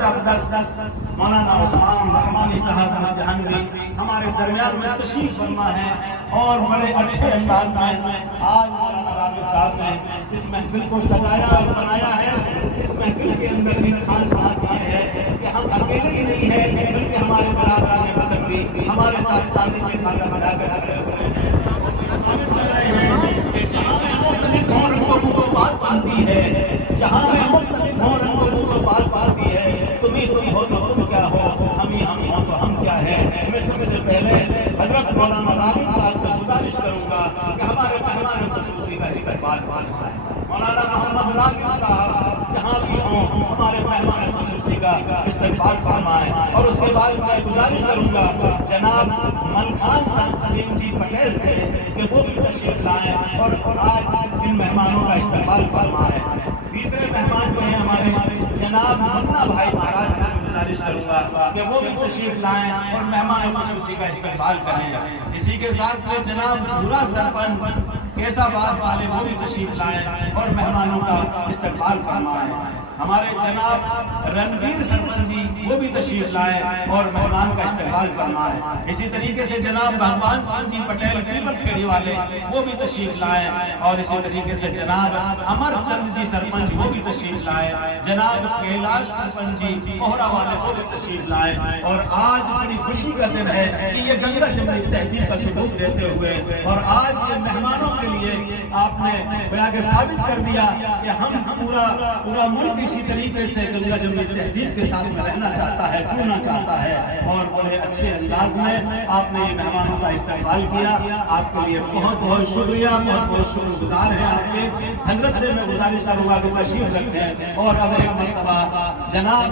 حضرت اقدس مولانا عثمان رحمانی صاحب جہانگیری ہمارے درمیان میں تشریف فرما ہے اور بڑے اچھے انداز میں آج مولانا راغب صاحب نے اس محفل کو سجایا اور بنایا ہے۔ اس محفل کے اندر ایک خاص بات یہ ہے کہ ہم اکیلے ہی نہیں ہیں بلکہ ہمارے برادران وطن بھی ہمارے ساتھ ساتھی سے کھانا بنا کر کھڑے ہوئے ہیں، ثابت کر رہے ہیں کہ جہاں میں مختلف ہوں رنگ و بو کو بات پاتی ہے، جہاں میں مختلف ہوں رنگ و بو کو بات پاتی ہے، تم ہی ہو تو تم کیا ہو، ہم ہی ہوں تو ہم کیا ہیں۔ میں سب سے پہلے حضرت مولانا راغب صاحب سے گزارش کروں گا کہ ہمارے مہمان خصوصی کا استقبال فرمائیں۔ مولانا محمد راغب صاحب جہاں بھی ہوں ہمارے مہمان خصوصی کا استقبال فرمائیں، اور اس کے بعد میں گزارش کروں گا جناب ملکان سنگھ جی پٹیل سے کہ وہ بھی تشریف لائیں اور آج ان مہمانوں کا استقبال فرمائیں۔ تیسرے مہمان جو ہیں ہمارے جناب منا بھائی مہاراج سے گزارش کروں گا کہ وہ بھی تشریف لائیں اور مہمان خصوصی کا استقبال کریں۔ اسی کے ساتھ میں جناب بھورا سرپنچ کیسا بات والے وہ بھی تشریف لائیں اور مہمانوں کا استقبال فرمائیں۔ ہمارے جناب رنویر سرپنچ جی وہ بھی تشریف لائیں اور مہمان کا استقبال فرمائیں۔ اسی طریقے سے جناب بھگوان سنگھ جی پٹیل پیپر کھیڑی والے وہ بھی تشریف لائیں، اور اسی طریقے سے جناب امر چند جی سرپنچ وہ بھی تشریف لائیں، جناب کیلاش سرپنچ جی موہرا والے وہ بھی تشریف لائیں۔ اور آج بڑی خوشی کا دن ہے کہ یہ گنگا جمنی تہذیب کا ثبوت دیتے ہوئے اور آج یہ مہمانوں کے لیے آپ نے گویا کہ ثابت کر دیا کہ ہم پورا ملک اسی طریقے سے گنگا جمنی تہذیب کے ساتھ میں رہنا چاہتا ہے، جڑنا چاہتا ہے، اور بڑے اچھے انداز میں آپ نے یہ مہمانوں کا استقبال کیا۔ آپ کے لیے بہت بہت شکریہ، بہت بہت شکر گزار ہیں آپ کے۔ حضرت سے میں گزارش کروں گا کہ تشریف رکھیں، اور اب ایک مرتبہ جناب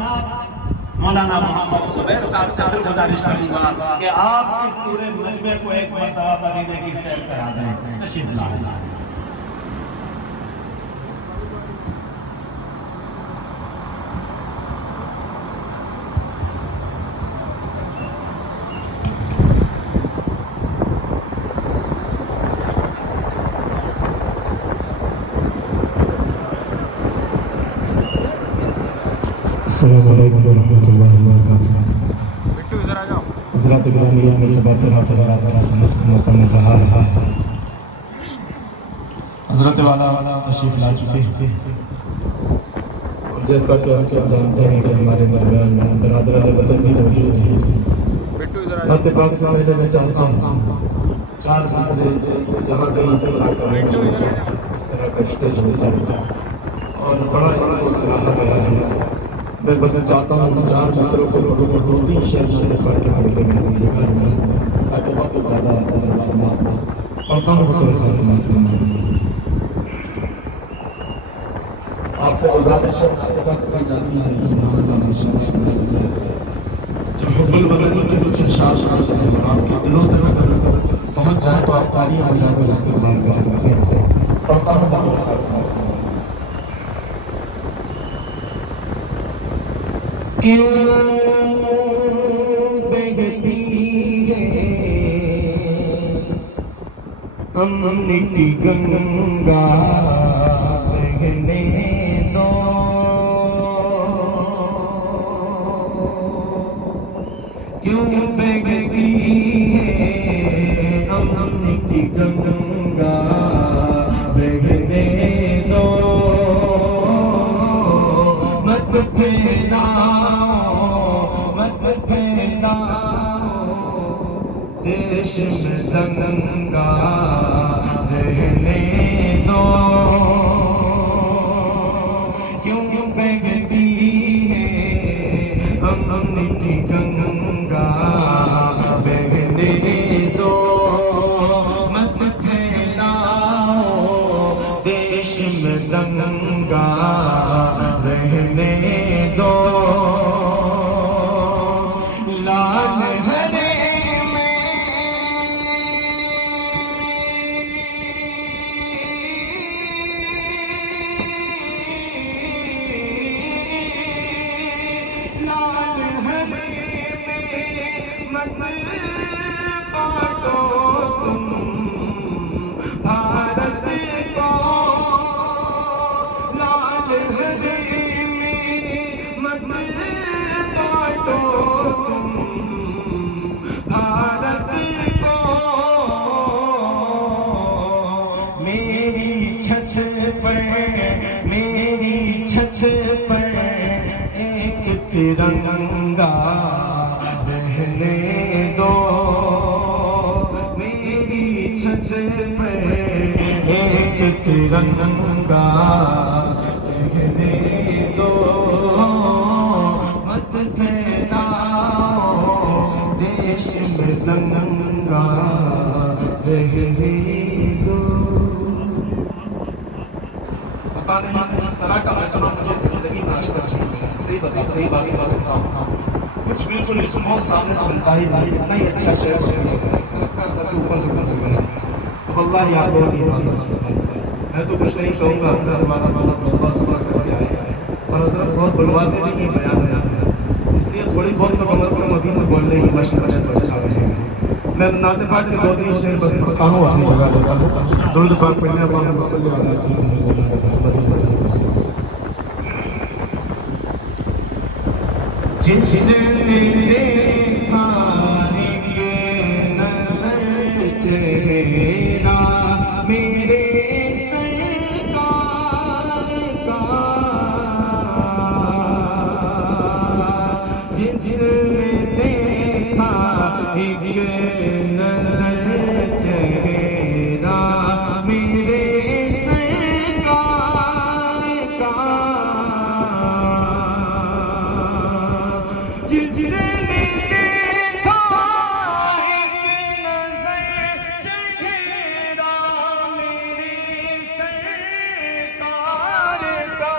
مولانا محمد زبیر صاحب سے پھر گزارش کروں گا کہ آپ اس پورے مجمع کو ایک مرتبہ مدینے کی سیر کرا دیں۔ تشریف لائیں۔ السلام علیکم ورحمۃ اللہ وبرکاتہ۔ حضرات گرامی مرتبہ موقع مل رہا ہے، حضرت والا تشریف لا چکے ہیں، اور جیسا کہ ہم سب جانتے ہیں کہ ہمارے درمیان برادران وطن بھی موجود ہیں۔ بات پاک سمجھنے میں چاہتا ہوں چار مصرے جہاں کہیں اس طرح کا موجود ہے، اس طرح کا اسٹیج ہوتا ہے اور بڑا ہی سراہا گیا ہے۔ میں بس چاہتا ہوں چار مصروں کو پڑھوں اور دو تین شعر میں فاتحہ پڑھ کے میں یہ کروں تاکہ وقت زیادہ برباد نہ ہو۔ پڑھتا ہوں تو خاص معلوم آپ سے گزارش کی جاتی ہے سبحان اللہ جب حب الوطنی کے کچھ اشعار آپ کے دلوں تک اگر پہنچ جائے تو آپ تالیاں بجا کر اس کے بعد کر سکتے ہیں۔ پڑھتا ہوں تو خاص معلوم کیوں بہتی ہے امرت گنگا بہنے دو، کیوں بہتی ہے امرت گنگا بہنے دو، مت پھیلاؤ مت پھیلاؤ دیش میں دنگا رہنے دو، کیوں بہتی ہے امرت گنگا بہنے دو، مت پھیلاؤ دیش میں دنگا رہنے دو، لال ہرے میں ترنگا رہنے دو میری چھت پہ ایک ترنگا رہنے دو مت پھیلاؤ دیش میں ننگا رہنے دو. پتا نہیں اس طرح کا مجمع مجھے زندگی میں آج تک صحیح بات کر سکتا ہوں. کچھ بالکل اس موت سامنے سنتا ہی نہیں. اتنا ہی اچھا شعر لگتا ہے سر کے اوپر سے گزر گیا. تو اللہ ہی آپ لوگوں کی حفاظت کرے. میں تو کچھ نہیں کہوں گا. حضرت ہمارا اللہ صبح سے کیا ہے اور حضرت بہت بلواتے بھی یہ بیان ہے. اس لیے تھوڑی بہت تو کم از کم ابھی سے بولنے کی مشق ہے تو اچھا لگے. میں نعت پاک کے 2-3 شعر بس پڑھتا ہوں اپنی جگہ دیتا ہوں. درود پاک پڑھنے اللہم صلی علی سیدنا جس نے دیکھا ایک نظر چہرہ میرے سرکار کا جس نے دیکھا ایک نظر چہرہ میرے سرکار کا جس نے دیکھا ایک نظر چہرہ میرے سرکار کا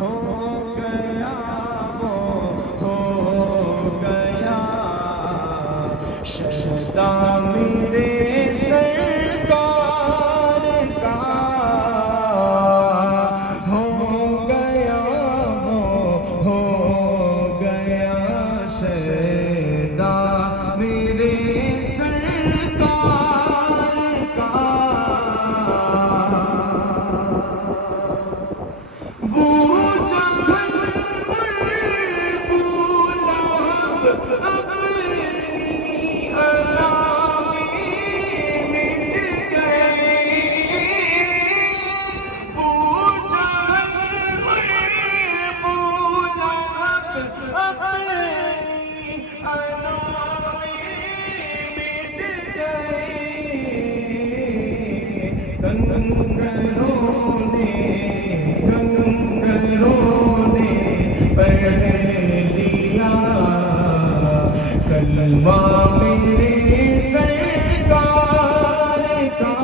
ہو گیا وہ ہو گیا شہدا میرے سرکار کا ہو گیا وہ ہو گیا شہدا میرے سرکار کا وہ جہاں بولاب اپنی علامیں مٹ گئے وہ جہاں بولاب اپنی علامیں مٹ گئے کنگروں نے پڑھ لیا کلمہ میرے سرکار کا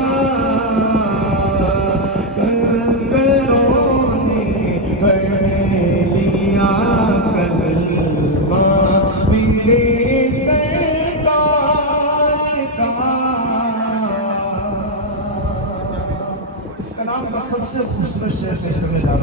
کنگروں نے پڑھ لیا کلمہ میرے سرکار کا. اس کا نام کا سب سے خوبصورت شعر پیش کرنے جا